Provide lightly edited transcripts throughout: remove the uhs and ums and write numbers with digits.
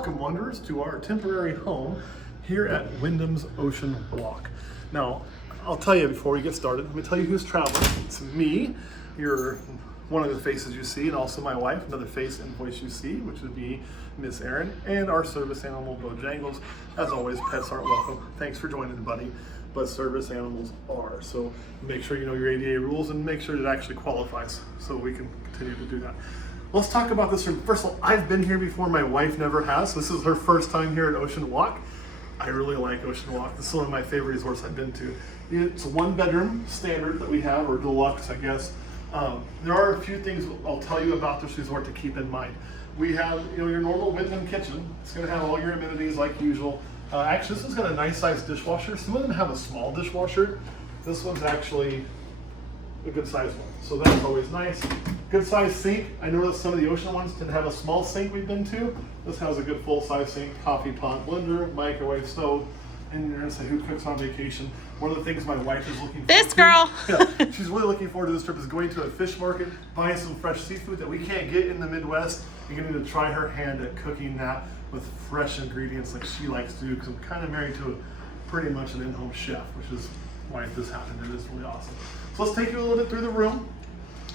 Welcome, wanderers, to our temporary home here at Wyndham's Oceanwalk. Now, I'll tell you before we get started, let me tell you who's traveling. It's me, you're one of the faces you see, and also my wife, another face and voice you see, which would be Miss Erin, and our service animal, Bojangles. As always, pets aren't welcome. Thanks for joining, buddy, but service animals are. So make sure you know your ADA rules and make sure it actually qualifies so we can continue to do that. Let's talk about this room. First of all, I've been here before, my wife never has. This is her first time here at Oceanwalk. I really like Oceanwalk. This is one of my favorite resorts I've been to. It's a one bedroom standard that we have, or deluxe, I guess. There are a few things I'll tell you about this resort to keep in mind. We have, your normal Wyndham kitchen. It's going to have all your amenities like usual. Actually, this one's got a nice sized dishwasher. Some of them have a small dishwasher. This one's actually a good sized one, so that's always nice. Good sized sink. I noticed some of the ocean ones tend to have a small sink we've been to. This has a good full size sink, coffee pot, blender, microwave, stove. And you're gonna say, who cooks on vacation? One of the things my wife is looking for. This girl. Yeah, she's really looking forward to this trip is going to a fish market, buying some fresh seafood that we can't get in the Midwest. You're gonna need to try her hand at cooking that with fresh ingredients like she likes to do, because I'm kind of married to pretty much an in-home chef, which is why this happened. It is really awesome. So let's take you a little bit through the room.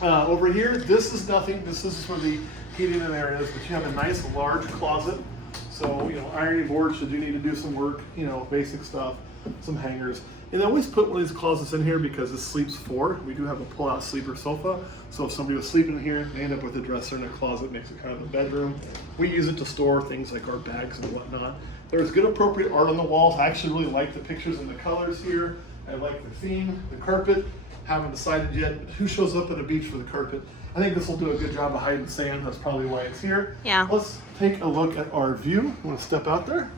Over here, this is nothing. This is for the heating and areas, but you have a nice large closet. So, ironing boards should you need to do some work, basic stuff, some hangers. And I always put one of these closets in here because it sleeps four. We do have a pull-out sleeper sofa. So if somebody was sleeping in here, they end up with a dresser and a closet, makes it kind of a bedroom. We use it to store things like our bags and whatnot. There's good appropriate art on the walls. I actually really like the pictures and the colors here. I like the theme, the carpet. Haven't decided yet who shows up at a beach for the carpet. I think this will do a good job of hiding sand. That's probably why it's here. Yeah. Let's take a look at our view. You want to step out there?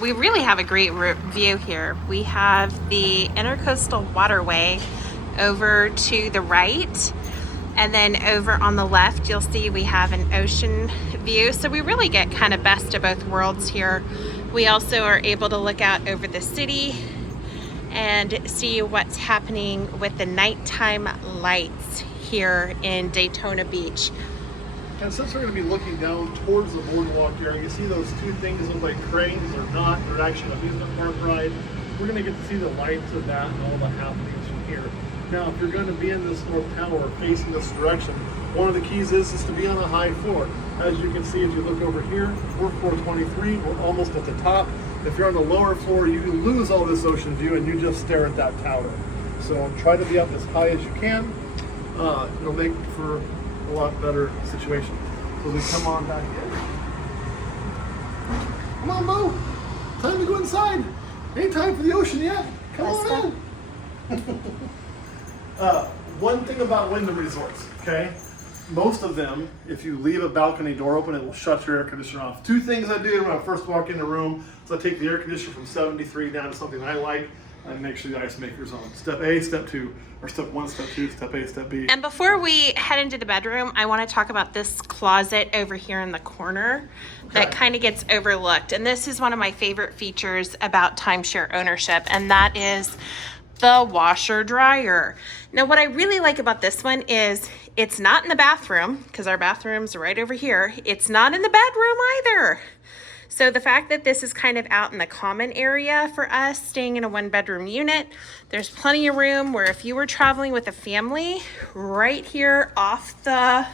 We really have a great view here. We have the intercoastal waterway over to the right, and then over on the left you'll see we have an ocean view. So we really get kind of best of both worlds here. We also are able to look out over the city and see what's happening with the nighttime lights here in Daytona Beach. And since we're going to be looking down towards the boardwalk area, you see those two things look like cranes or not. They're actually an amusement park ride. We're going to get to see the lights of that and all the happenings from here. Now, if you're going to be in this north tower facing this direction, one of the keys is to be on a high floor. As you can see, if you look over here, we're floor 23. We're almost at the top. If you're on the lower floor, you lose all this ocean view and you just stare at that tower. So try to be up as high as you can. It'll make for a lot better situation. So we come on back in. Come on, Mo. Time to go inside. Ain't time for the ocean yet. Come on in. One thing about Wyndham resorts, okay? Most of them, if you leave a balcony door open, it will shut your air conditioner off. Two things I do when I first walk in the room is I take the air conditioner from 73 down to something I like and make sure the ice maker's on. Step A, step 2, or step 1, step 2, step A, step B. And before we head into the bedroom, I want to talk about this closet over here in the corner that kind of gets overlooked. And this is one of my favorite features about timeshare ownership, and that is the washer dryer. Now, what I really like about this one is it's not in the bathroom, because our bathroom's right over here. It's not in the bedroom either. So the fact that this is kind of out in the common area for us, staying in a one bedroom unit, there's plenty of room where if you were traveling with a family, right here off the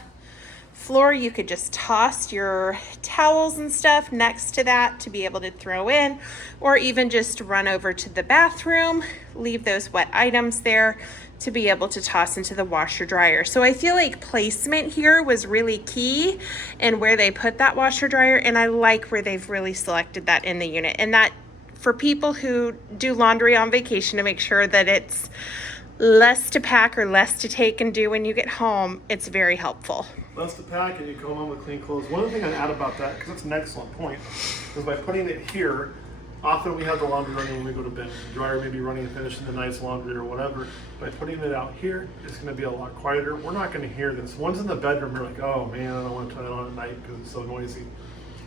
floor, you could just toss your towels and stuff next to that to be able to throw in, or even just run over to the bathroom, leave those wet items there to be able to toss into the washer dryer. So I feel like placement here was really key in where they put that washer dryer, and I like where they've really selected that in the unit. And that for people who do laundry on vacation, to make sure that it's less to pack or less to take and do when you get home, it's very helpful. Less to pack and you go home with clean clothes. One thing I'd add about that, because it's an excellent point, is by putting it here, often we have the laundry running when we go to bed. The dryer may be running and finishing the night's laundry or whatever. By putting it out here, it's going to be a lot quieter. We're not going to hear this. One's in the bedroom, you're like, oh man, I don't want to turn it on at night because it's so noisy.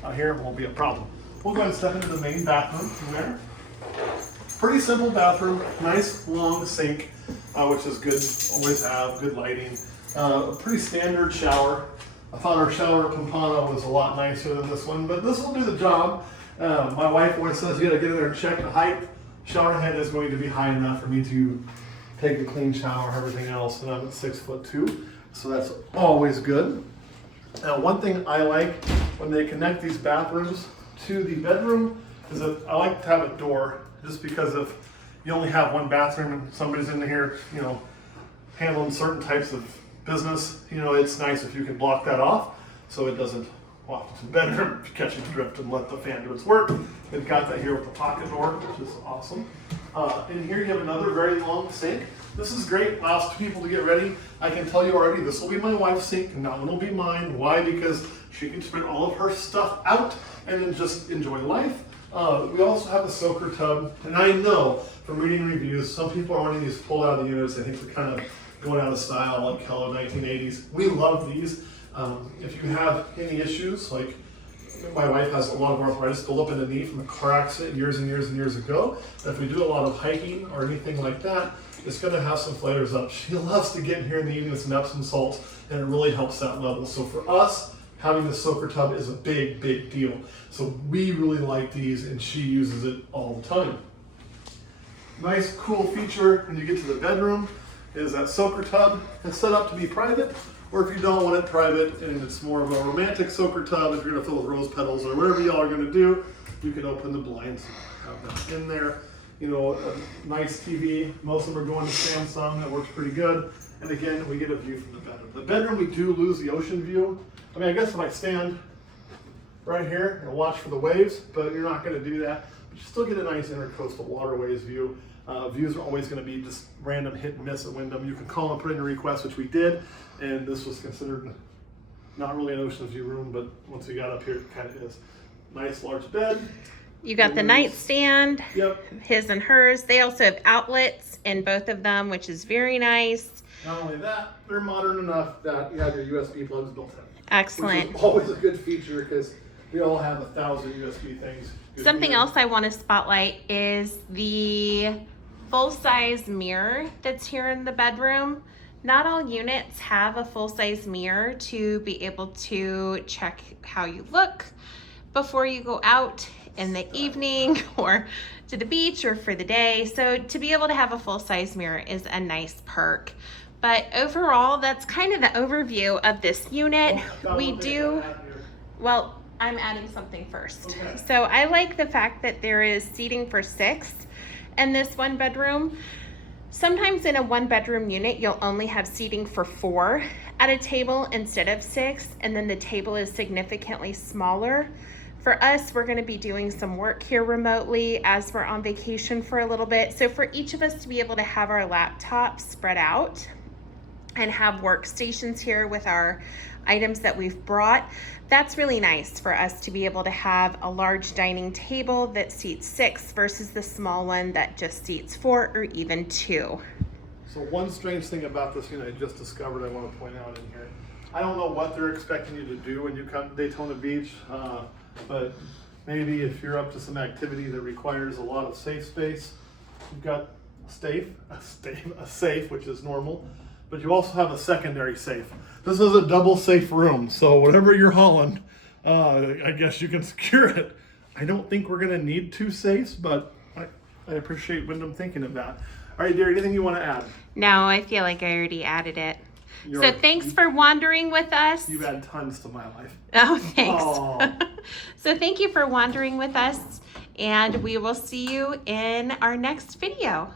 Out here, it won't be a problem. We'll go ahead and step into the main bathroom from there. Pretty simple bathroom, nice long sink, which is good, always have, good lighting. A pretty standard shower. I thought our shower pompano was a lot nicer than this one, but this will do the job. My wife always says you gotta get in there and check the height. Shower head is going to be high enough for me to take a clean shower, everything else, and I'm at 6'2", so that's always good. Now, one thing I like when they connect these bathrooms to the bedroom is that I like to have a door, just because if you only have one bathroom and somebody's in here, you know, handling certain types of business, you know, it's nice if you can block that off so it doesn't walk into the bedroom, catching the drift, and let the fan do its work. They've got that here with the pocket door, which is awesome. In here you have another very long sink. This is great, allows 2 people to get ready. I can tell you already, this will be my wife's sink, and that one will be mine. Why? Because she can spread all of her stuff out and then just enjoy life. We also have a soaker tub, and I know from reading reviews, some people are wanting these pulled out of the units. I think they're kind of going out of style, like hello 1980s. We love these. If you have any issues, like my wife has a lot of arthritis built up in the knee from a car accident years and years and years ago. If we do a lot of hiking or anything like that, it's going to have some flares up. She loves to get in here in the evening with some Epsom salts, and it really helps that level. So for us, having the soaker tub is a big, big deal. So we really like these, and she uses it all the time. Nice, cool feature when you get to the bedroom is that soaker tub. It's set up to be private, or if you don't want it private and it's more of a romantic soaker tub, if you're gonna fill with rose petals or whatever y'all are gonna do, you can open the blinds, have that in there. You know, a nice TV. Most of them are going to Samsung. That works pretty good. And again, we get a view from the bedroom. The bedroom, we do lose the ocean view. I mean, I guess if I stand right here and watch for the waves, but you're not gonna do that. But you still get a nice intercoastal waterways view. Views are always going to be just random hit and miss at Wyndham. You can call and put in a request, which we did, and this was considered not really an ocean view room, but once we got up here, it kind of is. Nice large bed. You got the nightstand, Yep. his and hers. They also have outlets in both of them, which is very nice. Not only that, they're modern enough that you have your USB plugs built in. Excellent. Which is always a good feature because we all have 1,000 USB things. Something else I want to spotlight is the full-size mirror that's here in the bedroom. Not all units have a full-size mirror to be able to check how you look before you go out in the evening or to the beach or for the day. So to be able to have a full-size mirror is a nice perk. But overall, that's kind of the overview of this unit. We do, well, I'm adding something first. Okay. So I like the fact that there is seating for 6 in this 1 bedroom. Sometimes in a 1 bedroom unit, you'll only have seating for 4 at a table instead of 6, and then the table is significantly smaller. For us, we're gonna be doing some work here remotely as we're on vacation for a little bit. So for each of us to be able to have our laptops spread out and have workstations here with our items that we've brought, that's really nice for us to be able to have a large dining table that seats 6 versus the small one that just seats 4 or even 2. So one strange thing about this unit I just discovered I want to point out in here. I don't know what they're expecting you to do when you come to Daytona Beach, but maybe if you're up to some activity that requires a lot of safe space, you've got a safe, which is normal, but you also have a secondary safe. This is a double safe room, so whatever you're hauling, I guess you can secure it. I don't think we're gonna need 2 safes, but I appreciate Wyndham thinking of that. All right, dear, anything you want to add? No, I feel like I already added it. So thanks for wandering with us. You've added tons to my life. Oh, thanks. Aw. So thank you for wandering with us, and we will see you in our next video.